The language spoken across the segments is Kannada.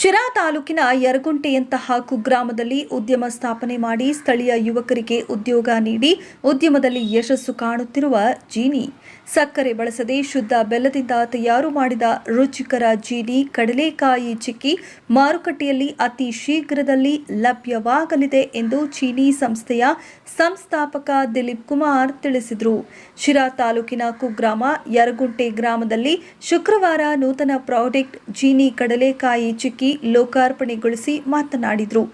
ಶಿರಾ ತಾಲೂಕಿನ ಯರಗುಂಟೆಯಂತಹ ಕುಗ್ರಾಮದಲ್ಲಿ ಉದ್ಯಮ ಸ್ಥಾಪನೆ ಮಾಡಿ ಸ್ಥಳೀಯ ಯುವಕರಿಗೆ ಉದ್ಯೋಗ ನೀಡಿ ಉದ್ಯಮದಲ್ಲಿ ಯಶಸ್ಸು ಕಾಣುತ್ತಿರುವ ಜೀನಿ. ಸಕ್ಕರೆ ಬಳಸದೆ ಶುದ್ಧ ಬೆಲ್ಲದಿಂದ ತಯಾರು ಮಾಡಿದ ರುಚಿಕರ ಜೀನಿ, ಕಡಲೆಕಾಯಿ ಚಿಕ್ಕಿ ಮಾರುಕಟ್ಟೆಯಲ್ಲಿ ಅತಿ ಶೀಘ್ರದಲ್ಲಿ ಲಭ್ಯವಾಗಲಿದೆ ಎಂದು ಚೀನಿ ಸಂಸ್ಥೆಯ ಸಂಸ್ಥಾಪಕ ದಿಲೀಪ್ ಕುಮಾರ್ ತಿಳಿಸಿದರು. ಶಿರಾ ತಾಲೂಕಿನ ಕುಗ್ರಾಮ ಯರಗುಂಟೆ ಗ್ರಾಮದಲ್ಲಿ ಶುಕ್ರವಾರ ನೂತನ ಪ್ರಾಡಕ್ಟ್ ಜೀನಿ, ಕಡಲೆಕಾಯಿ ಚಿಕ್ಕಿ ಲೋಕಾರ್ಪಣೆಗೊಳಿಸಿ ಮಾತನಾಡಿದರು.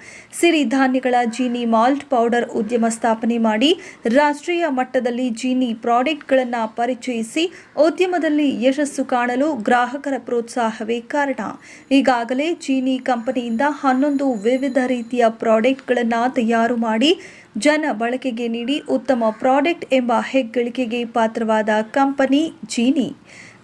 ಸಿರಿಧಾನ್ಯಗಳ ಜೀನಿ ಮಾಲ್ಟ್ ಪೌಡರ್ ಉದ್ಯಮ ಸ್ಥಾಪನೆ ಮಾಡಿ ರಾಷ್ಟ್ರೀಯ ಮಟ್ಟದಲ್ಲಿ ಜೀನಿ ಪ್ರಾಡಕ್ಟ್ಗಳನ್ನು ಪರಿಚಯಿಸಿ ಉದ್ಯಮದಲ್ಲಿ ಯಶಸ್ಸು ಕಾಣಲು ಗ್ರಾಹಕರ ಪ್ರೋತ್ಸಾಹವೇ ಕಾರಣ. ಈಗಾಗಲೇ ಚೀನಿ ಕಂಪನಿಯಿಂದ ಹನ್ನೊಂದು ವಿವಿಧ ರೀತಿಯ ಪ್ರಾಡಕ್ಟ್ಗಳನ್ನು ತಯಾರು ಮಾಡಿ ಜನ ಬಳಕೆಗೆ ನೀಡಿ ಉತ್ತಮ ಪ್ರಾಡಕ್ಟ್ ಎಂಬ ಹೆಗ್ಗಳಿಕೆಗೆ ಪಾತ್ರವಾದ ಕಂಪನಿ ಜೀನಿ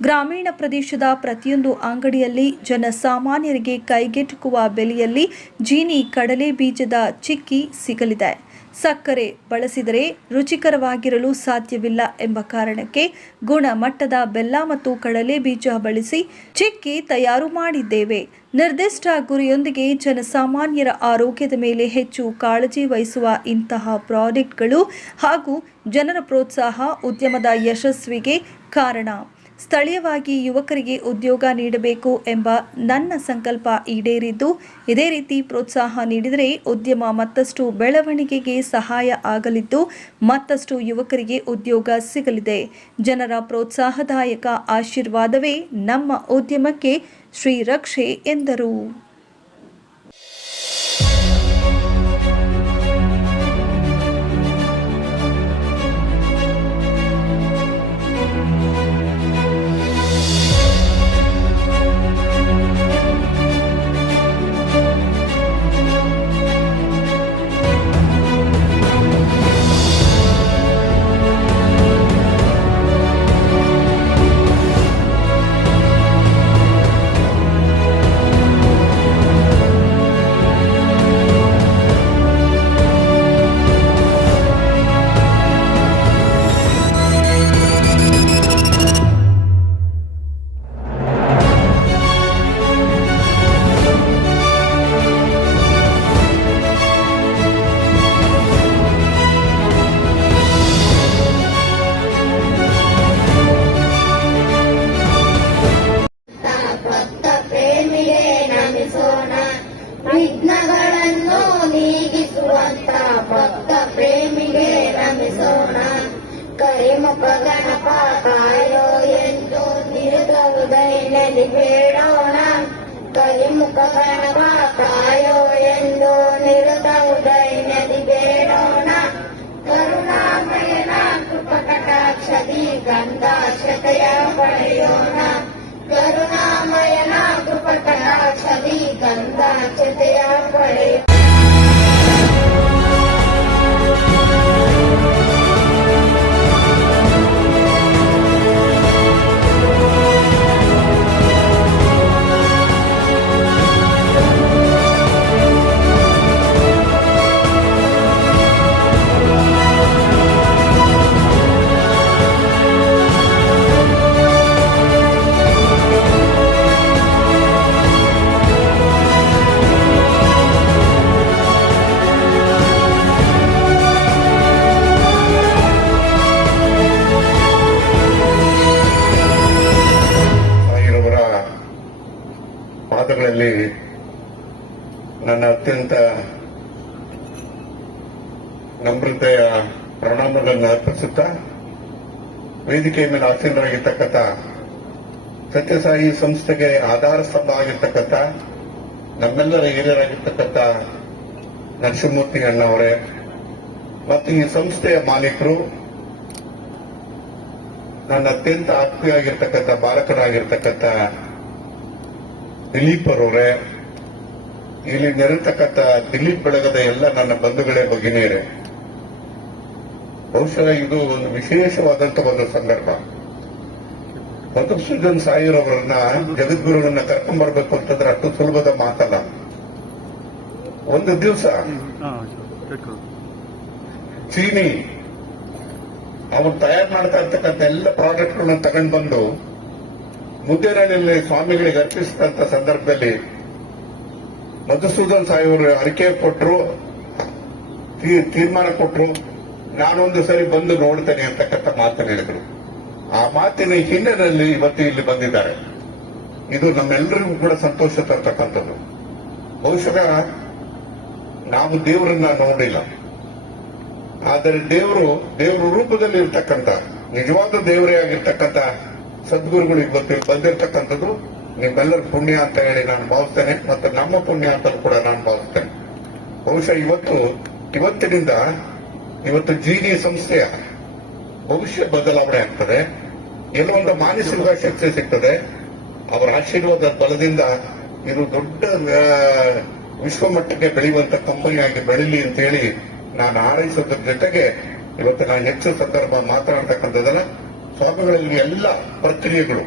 ಗ್ರಾಮೀಣ ಪ್ರದೇಶದ ಪ್ರತಿಯೊಂದು ಅಂಗಡಿಯಲ್ಲಿ ಜನಸಾಮಾನ್ಯರಿಗೆ ಕೈಗೆಟುಕುವ ಬೆಲೆಯಲ್ಲಿ ಜೀನಿ ಕಡಲೆ ಬೀಜದ ಚಿಕ್ಕಿ ಸಿಗಲಿದೆ. ಸಕ್ಕರೆ ಬಳಸಿದರೆ ರುಚಿಕರವಾಗಿರಲು ಸಾಧ್ಯವಿಲ್ಲ ಎಂಬ ಕಾರಣಕ್ಕೆ ಗುಣಮಟ್ಟದ ಬೆಲ್ಲ ಮತ್ತು ಕಡಲೆ ಬೀಜ ಬಳಸಿ ಚಿಕ್ಕಿ ತಯಾರು ಮಾಡಿದ್ದೇವೆ. ನಿರ್ದಿಷ್ಟ ಗುರಿಯೊಂದಿಗೆ ಜನಸಾಮಾನ್ಯರ ಆರೋಗ್ಯದ ಮೇಲೆ ಹೆಚ್ಚು ಕಾಳಜಿ ವಹಿಸುವ ಇಂತಹ ಪ್ರಾಡಕ್ಟ್ಗಳು ಹಾಗೂ ಜನರ ಪ್ರೋತ್ಸಾಹ ಉದ್ಯಮದ ಯಶಸ್ವಿಗೆ ಕಾರಣ. ಸ್ಥಳೀಯವಾಗಿ ಯುವಕರಿಗೆ ಉದ್ಯೋಗ ನೀಡಬೇಕು ಎಂಬ ನನ್ನ ಸಂಕಲ್ಪ ಈಡೇರಿದ್ದು, ಇದೇ ರೀತಿ ಪ್ರೋತ್ಸಾಹ ನೀಡಿದರೆ ಉದ್ಯಮ ಮತ್ತಷ್ಟು ಬೆಳವಣಿಗೆಗೆ ಸಹಾಯ ಆಗಲಿದ್ದು, ಮತ್ತಷ್ಟು ಯುವಕರಿಗೆ ಉದ್ಯೋಗ ಸಿಗಲಿದೆ. ಜನರ ಪ್ರೋತ್ಸಾಹದಾಯಕ ಆಶೀರ್ವಾದವೇ ನಮ್ಮ ಉದ್ಯಮಕ್ಕೆ ಶ್ರೀರಕ್ಷೆ ಎಂದರು. నిలది పేడోనం తొలిముఖ ప్రణవాకాయో ఎందో నిరుతౌదైనది పేడోన కరుణామయన కృపకటాక్షది గంధాశతయ పడయోన కరుణామయన కృపకటాక్షది గంధాశతయ పడయో ನಮ್ರತೆಯ ಪ್ರಣಾಮಗಳನ್ನು ಅರ್ಪಿಸುತ್ತಾ ವೇದಿಕೆಯ ಮೇಲೆ ಆಸೀನರಾಗಿರ್ತಕ್ಕಂಥ ಸತ್ಯಸಾಯಿ ಸಂಸ್ಥೆಗೆ ಆಧಾರ ಸ್ತಂಭ ಆಗಿರ್ತಕ್ಕಂಥ ನಮ್ಮೆಲ್ಲರ ಹಿರಿಯರಾಗಿರ್ತಕ್ಕಂಥ ನರಸಿಂಹಮೂರ್ತಿ ಅಣ್ಣವರೇ, ಮತ್ತು ಈ ಸಂಸ್ಥೆಯ ಮಾಲೀಕರು ನನ್ನ ಅತ್ಯಂತ ಆತ್ಮೀಯವಾಗಿರ್ತಕ್ಕಂಥ ಬಾಲಕರಾಗಿರ್ತಕ್ಕಂಥ ದಿಲೀಪ್ ಅವರೇ, ಇಲ್ಲಿ ನೆರೆತಕ್ಕಂಥ ದಿಲೀಪ್ ಬೆಳಗದ ಎಲ್ಲ ನನ್ನ ಬಂಧುಗಳೇ, ಭಗಿನಿಯರೇ. ಬಹುಶಃ ಇದು ಒಂದು ವಿಶೇಷವಾದಂತಹ ಒಂದು ಸಂದರ್ಭ. ಮಧುಸೂದನ್ ಸಾಯಿರವರನ್ನ ಜಗದ್ಗುರುಗಳನ್ನ ಕರ್ಕೊಂಡ್ ಬರ್ಬೇಕು ಅಂತಂದ್ರೆ ಅಷ್ಟು ಸುಲಭದ ಮಾತಲ್ಲ. ಒಂದು ದಿವಸ ಚೀನಿ ಅವ್ರು ತಯಾರು ಮಾಡ್ತಾ ಇರ್ತಕ್ಕಂಥ ಎಲ್ಲ ಪ್ರಾಡಕ್ಟ್ಗಳನ್ನ ತಗೊಂಡು ಬಂದು ಮುದ್ದೇನಹಳ್ಳಿಯಲ್ಲಿ ಸ್ವಾಮಿಗಳಿಗೆ ಅರ್ಪಿಸಿದಂತ ಸಂದರ್ಭದಲ್ಲಿ ಮಧುಸೂದನ್ ಸಾಹೇಬರು ಅರಿಕೆ ಕೊಟ್ಟರು ತೀರ್ಮಾನ ಕೊಟ್ಟರು ನಾನೊಂದು ಸರಿ ಬಂದು ನೋಡ್ತೇನೆ ಅಂತಕ್ಕಂಥ ಮಾತನ್ನು ಹೇಳಿದರು ಆ ಮಾತಿನ ಹಿನ್ನೆಲೆಯಲ್ಲಿ ಇವತ್ತು ಇಲ್ಲಿ ಬಂದಿದ್ದಾರೆ. ಇದು ನಮ್ಮೆಲ್ಲರಿಗೂ ಕೂಡ ಸಂತೋಷ ತರ್ತಕ್ಕಂಥದ್ದು. ಬಹುಶಃ ನಾವು ದೇವರನ್ನ ನೋಡಿಲ್ಲ. ಆದರೆ ದೇವರು, ದೇವರ ರೂಪದಲ್ಲಿ ಇರ್ತಕ್ಕಂಥ ನಿಜವಾದ ದೇವರೇ ಆಗಿರ್ತಕ್ಕಂಥ ಸದ್ಗುರುಗಳು ಇವತ್ತು ಬಂದಿರತಕ್ಕಂಥದ್ದು, ನಿಮ್ಮೆಲ್ಲರ ಪುಣ್ಯ ಅಂತ ಹೇಳಿ ನಾನು ಭಾವಿಸ್ತೇನೆ ಮತ್ತು ನಮ್ಮ ಪುಣ್ಯ ಅಂತ ಕೂಡ ನಾನು ಭಾವಿಸ್ತೇನೆ. ಬಹುಶಃ ಇವತ್ತು, ಇವತ್ತಿನಿಂದ ಇವತ್ತು ಜಿಡಿ ಸಂಸ್ಥೆಯ ಭವಿಷ್ಯ ಬದಲಾವಣೆ ಆಗ್ತದೆ. ಒಂದು ಮಾನಸಿಕ ಶಕ್ತಿ ಸಿಗ್ತದೆ. ಅವರ ಆಶೀರ್ವಾದ ಬಲದಿಂದ ಇದು ದೊಡ್ಡ ವಿಶ್ವಮಟ್ಟಕ್ಕೆ ಬೆಳೆಯುವಂತ ಕಂಪನಿಯಾಗಿ ಬೆಳೀಲಿ ಅಂತ ಹೇಳಿ ನಾನು ಹಾರೈಸೋದ್ರ ಜೊತೆಗೆ ಇವತ್ತು ನಾನು ಹೆಚ್ಚು ಸಂದರ್ಭ ಮಾತನಾಡ್ತಕ್ಕಂಥದ್ದನ್ನ ಸ್ವಾಮಿಗಳಲ್ಲಿ ಎಲ್ಲ ಪ್ರಕ್ರಿಯೆಗಳು,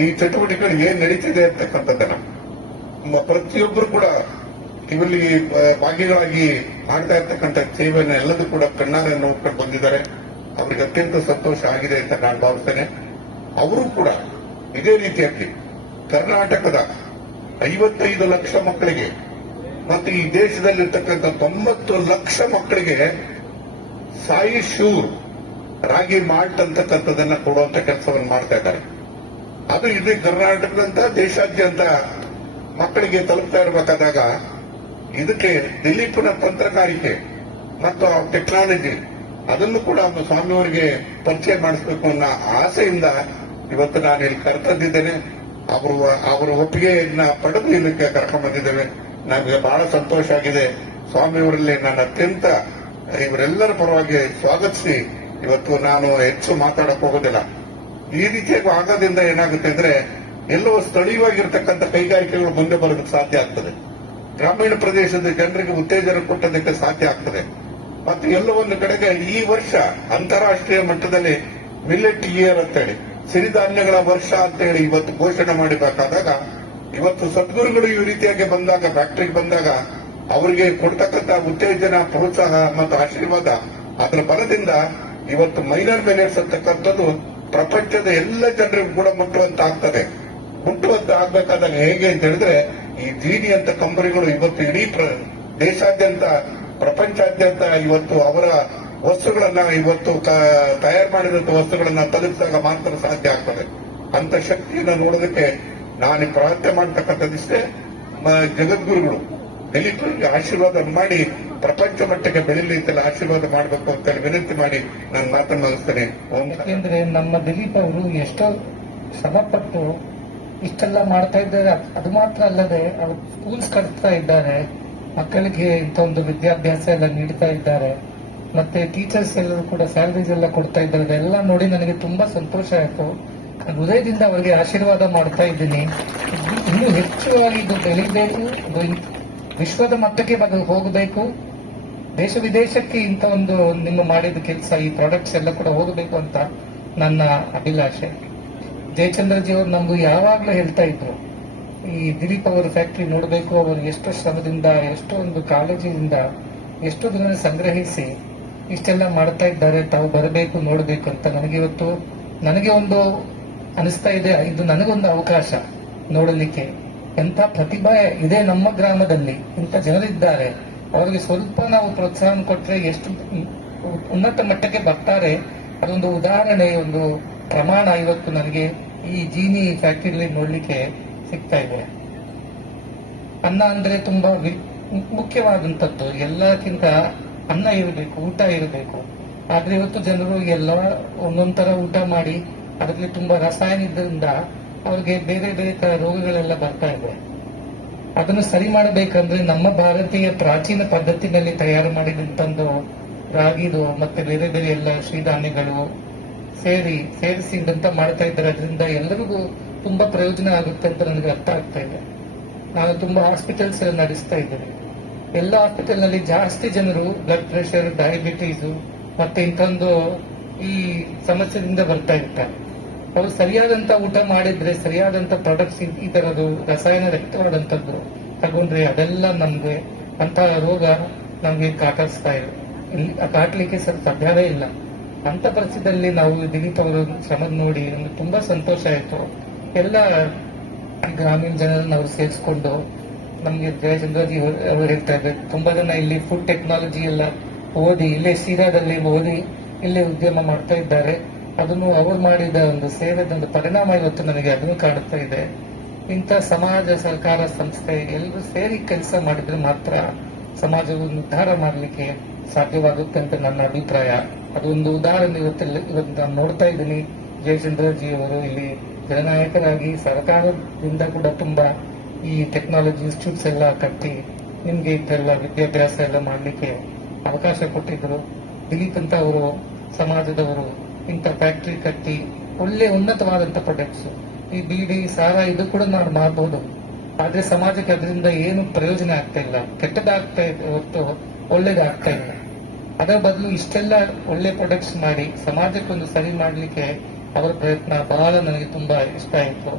ಈ ಚಟುವಟಿಕೆಗಳು ಏನ್ ನಡೀತಿದೆ ಅಂತಕ್ಕಂಥದ್ದನ್ನ ನಮ್ಮ ಪ್ರತಿಯೊಬ್ಬರು ಕೂಡ ಇವಲ್ಲಿ ಆ, ಭಾಗಿಗಳಾಗಿ ಮಾಡ್ತಾ ಇರ್ತಕ್ಕಂಥ ಸೇವೆಯನ್ನು ಎಲ್ಲದೂ ಕೂಡ ಕಣ್ಣಾರೆ ನೋಡ್ಕೊಂಡು ಬಂದಿದ್ದಾರೆ. ಅವ್ರಿಗೆ ಅತ್ಯಂತ ಸಂತೋಷ ಆಗಿದೆ ಅಂತ ನಾನು ಭಾವಿಸ್ತೇನೆ. ಅವರು ಕೂಡ ಇದೇ ರೀತಿಯಾಗಿ ಕರ್ನಾಟಕದ ಐವತ್ತೈದು ಲಕ್ಷ ಮಕ್ಕಳಿಗೆ ಮತ್ತು ಈ ದೇಶದಲ್ಲಿರ್ತಕ್ಕಂಥ ತೊಂಬತ್ತು ಲಕ್ಷ ಮಕ್ಕಳಿಗೆ ಸಾಯಿ ಶೂರ್ ರಾಗಿ ಮಾಲ್ಟ್ ಅಂತಕ್ಕಂಥದನ್ನ ಕೊಡುವಂತ ಕೆಲಸವನ್ನು ಮಾಡ್ತಾ ಇದ್ದಾರೆ. ಅದು ಇಲ್ಲಿ ಕರ್ನಾಟಕದಂತ ದೇಶಾದ್ಯಂತ ಮಕ್ಕಳಿಗೆ ತಲುಪ್ತಾ ಇರಬೇಕಾದಾಗ ಇದಕ್ಕೆ ದಿಲೀಪನ ತಂತ್ರಗಾರಿಕೆ ಮತ್ತು ಟೆಕ್ನಾಲಜಿ, ಅದನ್ನು ಕೂಡ ಒಂದು ಸ್ವಾಮಿಯವರಿಗೆ ಪರಿಚಯ ಮಾಡಿಸಬೇಕು ಅನ್ನೋ ಆಸೆಯಿಂದ ಇವತ್ತು ನಾನು ಇಲ್ಲಿ ಕರೆತಂದಿದ್ದೇನೆ. ಅವರು, ಅವರ ಒಪ್ಪಿಗೆಯನ್ನ ಪಡೆದು ಇದಕ್ಕೆ ಕರ್ಕೊಂಡ್ ಬಂದಿದ್ದೇವೆ ನನಗೆ ಬಹಳ ಸಂತೋಷ ಆಗಿದೆ. ಸ್ವಾಮಿಯವರಲ್ಲಿ ನನ್ನ ಅತ್ಯಂತ, ಇವರೆಲ್ಲರ ಪರವಾಗಿ ಸ್ವಾಗತಿಸಿ. ಇವತ್ತು ನಾನು ಹೆಚ್ಚು ಮಾತಾಡಕ್ ಹೋಗೋದಿಲ್ಲ. ಈ ರೀತಿಯ ಆಗೋದ್ರಿಂದ ಏನಾಗುತ್ತೆ ಅಂದ್ರೆ ಎಲ್ಲೋ ಸ್ಥಳೀಯವಾಗಿರ್ತಕ್ಕಂಥ ಕೈಗಾರಿಕೆಗಳು ಮುಂದೆ ಬರೋದಕ್ಕೆ ಸಾಧ್ಯ ಆಗ್ತದೆ. ಗ್ರಾಮೀಣ ಪ್ರದೇಶದ ಜನರಿಗೆ ಉತ್ತೇಜನ ಕೊಟ್ಟದಕ್ಕೆ ಸಾಧ್ಯ ಆಗ್ತದೆ. ಮತ್ತು ಎಲ್ಲೋ ಒಂದು ಕಡೆಗೆ ಈ ವರ್ಷ ಅಂತಾರಾಷ್ಟ್ರೀಯ ಮಟ್ಟದಲ್ಲಿ ಮಿಲೆಟ್ ಇಯರ್ ಅಂತೇಳಿ, ಸಿರಿಧಾನ್ಯಗಳ ವರ್ಷ ಅಂತ ಹೇಳಿ ಇವತ್ತು ಘೋಷಣೆ ಮಾಡಬೇಕಾದಾಗ, ಇವತ್ತು ಸದ್ಗುರುಗಳು ಈ ರೀತಿಯಾಗಿ ಬಂದಾಗ ಫ್ಯಾಕ್ಟರಿಗೆ ಬಂದಾಗ ಅವರಿಗೆ ಕೊಡ್ತಕ್ಕಂಥ ಉತ್ತೇಜನ, ಪ್ರೋತ್ಸಾಹ ಮತ್ತು ಆಶೀರ್ವಾದ ಅದರ ಬಲದಿಂದ ಇವತ್ತು ಮೈನರ್ ಮೆನೇಟ್ಸ್ ಅಂತಕ್ಕಂಥದ್ದು ಪ್ರಪಂಚದ ಎಲ್ಲ ಜನರಿಗೂ ಕೂಡ ಮುಟ್ಟುವಂತ ಆಗ್ತದೆ ಮುಟ್ಟುವಂತ ಆಗ್ಬೇಕಾದಾಗ ಹೇಗೆ ಅಂತ ಹೇಳಿದ್ರೆ ಈ ಜೀನಿ ಅಂತ ಕಂಪನಿಗಳು ಇವತ್ತು ಇಡೀ ದೇಶಾದ್ಯಂತ, ಪ್ರಪಂಚಾದ್ಯಂತ ಇವತ್ತು ಅವರ ವಸ್ತುಗಳನ್ನ ಇವತ್ತು ತಯಾರು ಮಾಡಿದಂತ ವಸ್ತುಗಳನ್ನ ತಲುಪಿದಾಗ ಮಾತ್ರ ಸಾಧ್ಯ ಆಗ್ತದೆ. ಅಂತ ಶಕ್ತಿಯನ್ನು ನೋಡೋದಕ್ಕೆ ನಾನು ಪ್ರಾರ್ಥನೆ ಮಾಡ್ತಕ್ಕಂಥದ್ದಿಷ್ಟೇ ಜಗದ್ಗುರುಗಳು, ದಲಿತರಿಗೆ ಆಶೀರ್ವಾದ ಮಾಡಿ, ಪ್ರಪಂಚ ಮಟ್ಟಕ್ಕೆ ಬೆಳೀಲಿ ಅಂತೆಲ್ಲ ಆಶೀರ್ವಾದ ಮಾಡಬೇಕು ಅಂತ ವಿನಂತಿ ಮಾಡಿ ನಾನು ಮಾತನ್ನು ಮುಗಿಸ್ತೇನೆ. ಯಾಕೆಂದ್ರೆ ನಮ್ಮ ದಿಲೀಪ್ ಅವರು ಎಷ್ಟೋ ಶ್ರಮಪಟ್ಟು ಇಷ್ಟೆಲ್ಲ ಮಾಡ್ತಾ ಇದ್ದಾರೆ. ಅದು ಮಾತ್ರ ಅಲ್ಲದೆ ಅವ್ರು ಸ್ಕೂಲ್ಸ್ ಕಟ್ತಾ ಇದ್ದಾರೆ. ಮಕ್ಕಳಿಗೆ ಇಂಥ ಒಂದು ವಿದ್ಯಾಭ್ಯಾಸ ಎಲ್ಲ ನೀಡ್ತಾ ಇದ್ದಾರೆ. ಮತ್ತೆ ಟೀಚರ್ಸ್ ಎಲ್ಲರೂ ಕೂಡ ಸ್ಯಾಲರೀಸ್ ಎಲ್ಲ ಕೊಡ್ತಾ ಇದ್ದಾರೆ. ಅದೆಲ್ಲ ನೋಡಿ ನನಗೆ ತುಂಬಾ ಸಂತೋಷ ಆಯ್ತು. ಹೃದಯದಿಂದ ಅವರಿಗೆ ಆಶೀರ್ವಾದ ಮಾಡ್ತಾ ಇದ್ದೀನಿ. ಇನ್ನೂ ಹೆಚ್ಚುವಾಗಿ ಇದು ಬೆಳಿಬೇಕು. ವಿಶ್ವದ ಮಟ್ಟಕ್ಕೆ ಅದು ಹೋಗಬೇಕು. ದೇಶ ವಿದೇಶಕ್ಕೆ ಇಂಥ ಒಂದು ನಿಮ್ಮ ಮಾಡಿದ ಕೆಲಸ, ಈ ಪ್ರಾಡಕ್ಟ್ಸ್ ಎಲ್ಲ ಕೂಡ ಹೋಗಬೇಕು ಅಂತ ನನ್ನ ಅಭಿಲಾಷೆ. ಜಯಚಂದ್ರಜಿ ಅವರು ನಮಗೂ ಯಾವಾಗಲೂ ಹೇಳ್ತಾ ಇದ್ರು, ಈ ದಿಲೀಪ್ ಅವರ ಫ್ಯಾಕ್ಟ್ರಿ ನೋಡಬೇಕು, ಅವರು ಎಷ್ಟು ಶ್ರಮದಿಂದ ಒಂದು ಕಾಳಜಿಯಿಂದ, ಎಷ್ಟು ದಿನ ಸಂಗ್ರಹಿಸಿ ಇಷ್ಟೆಲ್ಲ ಮಾಡ್ತಾ ಇದ್ದಾರೆ, ತಾವು ಬರಬೇಕು, ನೋಡಬೇಕು ಅಂತ ನನಗೆ ಇವತ್ತು ನನಗೆ ಒಂದು ಅನಿಸ್ತಾ ಇದೆ, ಇದು ನನಗೊಂದು ಅವಕಾಶ ನೋಡಲಿಕ್ಕೆ. ಎಂಥ ಪ್ರತಿಭೆ ಇದೆ ನಮ್ಮ ಗ್ರಾಮದಲ್ಲಿ, ಇಂಥ ಜನರಿದ್ದಾರೆ ಅವರಿಗೆ ಸ್ವಲ್ಪ ನಾವು ಪ್ರೋತ್ಸಾಹ ಕೊಟ್ಟರೆ ಎಷ್ಟು ಉನ್ನತ ಮಟ್ಟಕ್ಕೆ ಬರ್ತಾರೆ, ಅದೊಂದು ಉದಾಹರಣೆ, ಒಂದು ಪ್ರಮಾಣ ಇವತ್ತು ನನಗೆ ಈ ಜೀನಿ ಫ್ಯಾಕ್ಟರಿಯಲ್ಲಿ ನೋಡ್ಲಿಕ್ಕೆ ಸಿಗ್ತಾ ಇದೆ. ಅನ್ನ ಅಂದ್ರೆ ತುಂಬಾ ಮುಖ್ಯವಾದಂತದ್ದು ಎಲ್ಲಕ್ಕಿಂತ ಅನ್ನ ಇರಬೇಕು, ಊಟ ಇರಬೇಕು. ಆದ್ರೆ ಇವತ್ತು ಜನರು ಎಲ್ಲ ಒಂದೊಂದರ ಊಟ ಮಾಡಿ, ಅದರಲ್ಲಿ ತುಂಬಾ ರಸಾಯನದಿಂದ ಅವ್ರಿಗೆ ಬೇರೆ ಬೇರೆ ತರ ರೋಗಗಳೆಲ್ಲ ಬರ್ತಾ ಇದೆ. ಅದನ್ನು ಸರಿ ಮಾಡಬೇಕಂದ್ರೆ ನಮ್ಮ ಭಾರತೀಯ ಪ್ರಾಚೀನ ಪದ್ಧತಿನಲ್ಲಿ ತಯಾರು ಮಾಡಿದಂತಂದು ರಾಗಿದು, ಮತ್ತೆ ಬೇರೆ ಬೇರೆ ಎಲ್ಲ ಶ್ರೀಧಾನ್ಯಗಳು ಸೇರಿ ಸೇರಿಸಿ ಇದಂತ ಮಾಡ್ತಾ ಇದ್ದಾರೆ. ಅದರಿಂದ ಎಲ್ಲರಿಗೂ ತುಂಬಾ ಪ್ರಯೋಜನ ಆಗುತ್ತೆ ಅಂತ ನನಗೆ ಅರ್ಥ ಆಗ್ತಾ ಇದೆ. ನಾನು ತುಂಬಾ ಹಾಸ್ಪಿಟಲ್ಸ್ ನಡೆಸ್ತಾ ಇದ್ದೇನೆ. ಎಲ್ಲ ಹಾಸ್ಪಿಟಲ್ನಲ್ಲಿ ಜಾಸ್ತಿ ಜನರು ಬ್ಲಡ್ ಪ್ರೆಷರ್ ಡಯಾಬಿಟೀಸ್ ಮತ್ತೆ ಇಂಥದ್ದು ಈ ಸಮಸ್ಯೆಯಿಂದ ಬರ್ತಾ ಇರ್ತಾರೆ. ಅವರು ಸರಿಯಾದಂತ ಊಟ ಮಾಡಿದ್ರೆ, ಸರಿಯಾದಂತ ಪ್ರಾಡಕ್ಟ್ಸ್ ಈ ತರದ್ದು ರಸಾಯನ ರಕ್ತವಾದಂತದ್ದು ತಗೊಂಡ್ರೆ ಅದೆಲ್ಲ ನಮ್ಗೆ ಅಂತ ರೋಗ ನಮ್ಗೆ ಕಾಟಿಸ್ತಾ ಇದೆ. ಕಾಟ್ಲಿಕ್ಕೆ ಸ್ವಲ್ಪ ಸಾಧ್ಯವೇ ಇಲ್ಲ. ಅಂತ ಪರಿಸ್ಥಿತಿಯಲ್ಲಿ ನಾವು ದಿಲೀಪ್ ಅವರ ಶ್ರಮ ನೋಡಿ ನಮ್ಗೆ ತುಂಬಾ ಸಂತೋಷ ಆಯ್ತು. ಎಲ್ಲ ಗ್ರಾಮೀಣ ಜನರನ್ನು ಅವ್ರು ಸೇರಿಸ್ಕೊಂಡು ನಮ್ಗೆ ಜಯಚಂದ್ರಜಿ ಅವರು ಹೇಳ್ತಾ ಇದ್ದಾರೆ. ತುಂಬಾ ಜನ ಇಲ್ಲಿ ಫುಡ್ ಟೆಕ್ನಾಲಜಿ ಎಲ್ಲ ಓದಿ, ಇಲ್ಲೇ ಸೀರಾದಲ್ಲಿ ಓದಿ, ಇಲ್ಲೇ ಉದ್ಯಮ ಮಾಡ್ತಾ ಇದ್ದಾರೆ. ಅದನ್ನು ಅವರು ಮಾಡಿದ ಒಂದು ಸೇವೆದ ಒಂದು ಪರಿಣಾಮ ಇವತ್ತು ನನಗೆ ಅದನ್ನು ಕಾಣುತ್ತಾ ಇದೆ. ಇಂಥ ಸಮಾಜ ಸರ್ಕಾರ ಸಂಸ್ಥೆ ಎಲ್ಲರೂ ಸೇರಿ ಕೆಲಸ ಮಾಡಿದ್ರೆ ಮಾತ್ರ ಸಮಾಜವು ಉದ್ಧಾರ ಮಾಡಲಿಕ್ಕೆ ಸಾಧ್ಯವಾಗುತ್ತೆ ಅಂತ ನನ್ನ ಅಭಿಪ್ರಾಯ. ಅದೊಂದು ಉದಾಹರಣೆ ಇವತ್ತಲ್ಲಿ ಇವತ್ತು ನಾನು ನೋಡ್ತಾ ಇದ್ದೀನಿ. ಜಯಚಂದ್ರಜಿ ಅವರು ಇಲ್ಲಿ ಜನನಾಯಕರಾಗಿ ಸರ್ಕಾರದಿಂದ ಕೂಡ ತುಂಬಾ ಈ ಟೆಕ್ನಾಲಜಿ ಇನ್ಸ್ಟಿಟ್ಯೂಟ್ಸ್ ಎಲ್ಲ ಕಟ್ಟಿ ನಿಮ್ಗೆ ಇದೆಲ್ಲ ವಿದ್ಯಾಭ್ಯಾಸ ಎಲ್ಲ ಮಾಡ್ಲಿಕ್ಕೆ ಅವಕಾಶ ಕೊಟ್ಟಿದ್ರು. ದಿಲೀಪ್ ಅಂತ ಅವರು ಸಮಾಜದವರು ಇಂಥ ಫ್ಯಾಕ್ಟರಿ ಕಟ್ಟಿ ಒಳ್ಳೆ ಉನ್ನತವಾದಂತ ಪ್ರೊಡಕ್ಟ್ಸ್ ಈ ಬೀಡಿ, ಸಾರ ಇದು ಕೂಡ ನಾವು ಮಾಡಬಹುದು ಆದ್ರೆ ಸಮಾಜಕ್ಕೆ ಅದರಿಂದ ಏನು ಪ್ರಯೋಜನ ಆಗ್ತಾ ಇಲ್ಲ. ಕೆಟ್ಟದಾಗ್ತಾ ಇದೆ ಹೊತ್ತು ಒಳ್ಳೇದಾಗ್ತಾ ಇಲ್ಲ. ಅದರ ಬದಲು ಇಷ್ಟೆಲ್ಲ ಒಳ್ಳೆ ಪ್ರೊಡಕ್ಟ್ಸ್ ಮಾಡಿ ಸಮಾಜಕ್ಕೊಂದು ಸರಿ ಮಾಡಲಿಕ್ಕೆ ಅವರ ಪ್ರಯತ್ನ ಬಹಳ ನನಗೆ ತುಂಬಾ ಇಷ್ಟ ಆಯಿತು.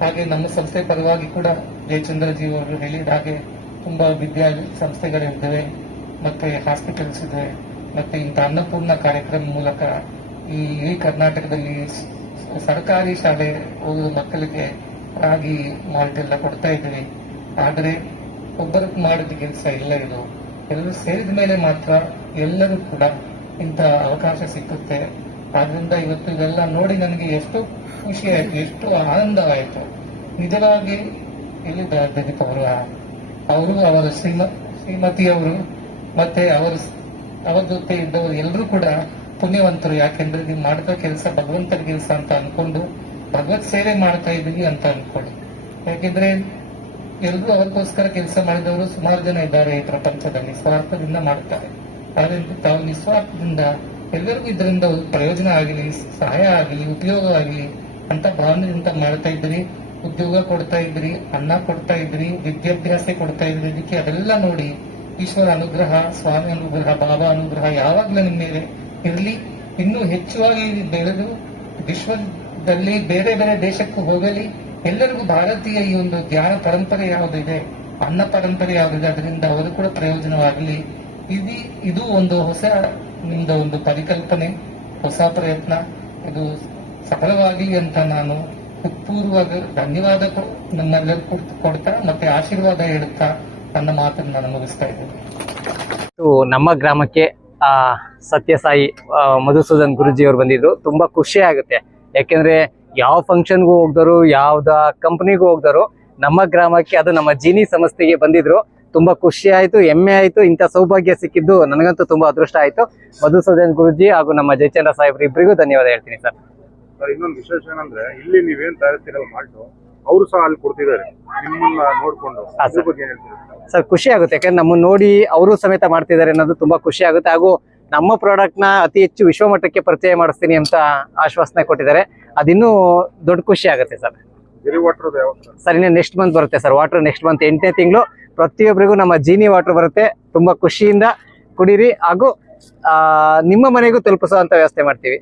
ಹಾಗೆ ನಮ್ಮ ಸಂಸ್ಥೆ ಪರವಾಗಿ ಕೂಡ ಜಯಚಂದ್ರಜಿ ಅವರು ಹೇಳಿದ ಹಾಗೆ ತುಂಬಾ ವಿದ್ಯಾ ಸಂಸ್ಥೆಗಳಿದ್ದಾವೆ ಮತ್ತೆ ಹಾಸ್ಪಿಟಲ್ಸ್ ಇದೆ, ಮತ್ತೆ ಇಂಥ ಅನ್ನಪೂರ್ಣ ಕಾರ್ಯಕ್ರಮ ಮೂಲಕ ಈ ಇಡೀ ಕರ್ನಾಟಕದಲ್ಲಿ ಸರ್ಕಾರಿ ಶಾಲೆ ಓದುವ ಮಕ್ಕಳಿಗೆ ರಾಗಿ ಮಾಲ್ಟ್ ಎಲ್ಲ ಕೊಡ್ತಾ ಇದ್ದೀವಿ. ಆದರೆ ಒಬ್ಬರು ಮಾಡಿದ ಕೆಲಸ ಇಲ್ಲ ಇದು. ಎಲ್ಲರೂ ಸೇರಿದ ಮೇಲೆ ಮಾತ್ರ ಎಲ್ಲರೂ ಕೂಡ ಇಂಥ ಅವಕಾಶ ಸಿಕ್ಕುತ್ತೆ. ಆದ್ರಿಂದ ಇವತ್ತು ಇದೆಲ್ಲ ನೋಡಿ ನನಗೆ ಎಷ್ಟು ಖುಷಿ ಎಷ್ಟು ಆನಂದವಾಯಿತು. ನಿಜವಾಗಿ ಇಲ್ಲಿ ದಲಿತ ಅವರು? ಅವರು ಅವರ ಶ್ರೀಮ, ಶ್ರೀಮತಿಯವರು ಮತ್ತೆ ಅವರ ಅವರ ಜೊತೆ ಇದ್ದವರು ಎಲ್ಲರೂ ಕೂಡ ಪುಣ್ಯವಂತರು. ಯಾಕೆಂದ್ರೆ ನೀವು ಮಾಡ್ತಾ ಕೆಲಸ ಭಗವಂತನ ಕೆಲಸ ಅಂತ ಅನ್ಕೊಂಡು ಭಗವತ್ ಸೇವೆ ಮಾಡ್ತಾ ಇದ್ದೀವಿ ಅಂತ ಅನ್ಕೊಳ್ಳಿ. ಯಾಕೆಂದ್ರೆ ಎಲ್ಲರೂ ಅವರಿಗೋಸ್ಕರ ಕೆಲಸ ಮಾಡಿದವರು ಸುಮಾರು ಜನ ಇದ್ದಾರೆ ಈ ಪ್ರಪಂಚದಲ್ಲಿ. ಸ್ವಾರ್ಥದಿಂದ ಮಾಡ್ತಾರೆ. ಆದ್ರೆ ತಾವು ನಿಸ್ವಾರ್ಥದಿಂದ ಎಲ್ಲರಿಗೂ ಇದರಿಂದ ಪ್ರಯೋಜನ ಆಗಲಿ, ಸಹಾಯ ಆಗಲಿ, ಉಪಯೋಗ ಆಗಲಿ ಅಂತ ಭಾವನೆಯಿಂದ ಮಾಡ್ತಾ ಇದ್ರಿ ಉದ್ಯೋಗ ಕೊಡ್ತಾ ಇದ್ರಿ ಅನ್ನ ಕೊಡ್ತಾ ಇದ್ರಿ ವಿದ್ಯಾಭ್ಯಾಸ ಕೊಡ್ತಾ ಇದ್ರಿ ಇದಕ್ಕೆ ಅದೆಲ್ಲ ನೋಡಿ ಈಶ್ವರ ಅನುಗ್ರಹ, ಸ್ವಾಮಿ ಅನುಗ್ರಹ, ಬಾಬಾ ಅನುಗ್ರಹ ಯಾವಾಗ್ಲೂ ನಿಮ್ಮ ಮೇಲೆ ಇರ್ಲಿ. ಇನ್ನೂ ಹೆಚ್ಚುವಾಗಿ ಬೆಳೆದು ವಿಶ್ವದಲ್ಲಿ ಬೇರೆ ಬೇರೆ ದೇಶಕ್ಕೂ ಹೋಗಲಿ. ಎಲ್ಲರಿಗೂ ಭಾರತೀಯ ಈ ಒಂದು ಧ್ಯಾನ ಪರಂಪರೆ ಯಾವುದಿದೆ, ಅನ್ನ ಪರಂಪರೆ ಯಾವುದಿದೆ, ಅದರಿಂದ ಅವರು ಕೂಡ ಪ್ರಯೋಜನವಾಗಲಿ. ಇದು ಇದು ಒಂದು ಹೊಸ, ನಿಮ್ದ ಒಂದು ಪರಿಕಲ್ಪನೆ, ಹೊಸ ಪ್ರಯತ್ನ. ಇದು ಸಫಲವಾಗಲಿ ಅಂತ ನಾನು ಹೃತ್ಪೂರ್ವಕ ಧನ್ಯವಾದ ನನ್ನ ನಮ್ಮೆಲ್ಲರಿಗೂ ಕೊಡ್ತಾ ಮತ್ತೆ ಆಶೀರ್ವಾದ ಹೇಳುತ್ತಾ ನನ್ನ ಮಾತನ್ನು ನಾನು ಮುಗಿಸ್ತಾ ಇದ್ದೇನೆ. ನಮ್ಮ ಗ್ರಾಮಕ್ಕೆ, ಆ, ಸತ್ಯಸಾಯಿ ಮಧುಸೂದನ್ ಗುರುಜಿಯವರು ಬಂದಿದ್ರು. ತುಂಬಾ ಖುಷಿ ಆಗುತ್ತೆ. ಯಾಕೆಂದ್ರೆ ಯಾವ ಫಂಕ್ಷನ್ಗೂ ಹೋಗ್ದರು ಯಾವ್ದ ಕಂಪ್ನಿಗೂ ಹೋಗ್ದರು ನಮ್ಮ ಗ್ರಾಮಕ್ಕೆ ಅದು ನಮ್ಮ ಜೀನಿ ಸಂಸ್ಥೆಗೆ ಬಂದಿದ್ರು. ತುಂಬಾ ಖುಷಿ ಆಯ್ತು ಹೆಮ್ಮೆ ಆಯ್ತು ಇಂಥ ಸೌಭಾಗ್ಯ ಸಿಕ್ಕಿದ್ದು. ನನಗಂತೂ ತುಂಬಾ ಅದೃಷ್ಟ ಆಯ್ತು. ಮಧುಸೂದನ್ ಗುರುಜಿ ಹಾಗೂ ನಮ್ಮ ಜಯಚಂದ್ರ ಸಾಹೇಬ್ರು ಇಬ್ಬರಿಗೂ ಧನ್ಯವಾದ ಹೇಳ್ತೀನಿ ಸರ್. ಸರ್ ಇನ್ನೊಂದು ವಿಶೇಷ ಏನಂದ್ರೆ ಇಲ್ಲಿ ನೀವೇನ್ ತಯಾರಿಸ್ತಿರಲ್ಲ ಮಾಲ್ಟು ಅವರು ಸಹ ಅಲ್ಲಿ ಕೊಡ್ತಿದ್ದಾರೆ. ನಿಮ್ಮನ್ನ ನೋಡ್ಕೊಂಡು ಅದ್ರ. ಬಗ್ಗೆ ಸರ್ ಖುಷಿ ಆಗುತ್ತೆ. ಯಾಕಂದ್ರೆ ನಮ್ಮನ್ನ ನೋಡಿ ಅವರು ಸಮೇತ ಮಾಡ್ತಿದ್ದಾರೆ ಅನ್ನೋದು ತುಂಬಾ ಖುಷಿ ಆಗುತ್ತೆ. ಹಾಗೂ ನಮ್ಮ ಪ್ರಾಡಕ್ಟ್ನ ಅತಿ ಹೆಚ್ಚು ವಿಶ್ವಮಟ್ಟಕ್ಕೆ ಪರಿಚಯ ಮಾಡಿಸ್ತೀನಿ ಅಂತ ಆಶ್ವಾಸನೆ ಕೊಟ್ಟಿದ್ದಾರೆ. ಅದಿನ್ನೂ ದೊಡ್ಡ ಖುಷಿ ಆಗುತ್ತೆ ಸರ್. ಸರ್ ಇನ್ನು ಇನ್ನೇ ನೆಕ್ಸ್ಟ್ ಮಂತ್ ಬರುತ್ತೆ ಸರ್. ವಾಟರ್ ನೆಕ್ಸ್ಟ್ ಮಂತ್ ಎಂಟನೇ ತಿಂಗಳು. ಪ್ರತಿಯೊಬ್ಬರಿಗೂ ನಮ್ಮ ಜೀನಿ ವಾಟರ್ ಬರುತ್ತೆ. ತುಂಬ ಖುಷಿಯಿಂದ ಕುಡೀರಿ. ಹಾಗೂ ನಿಮ್ಮ ಮನೆಗೂ ತಲುಪಿಸುವಂಥ ವ್ಯವಸ್ಥೆ ಮಾಡ್ತೀವಿ.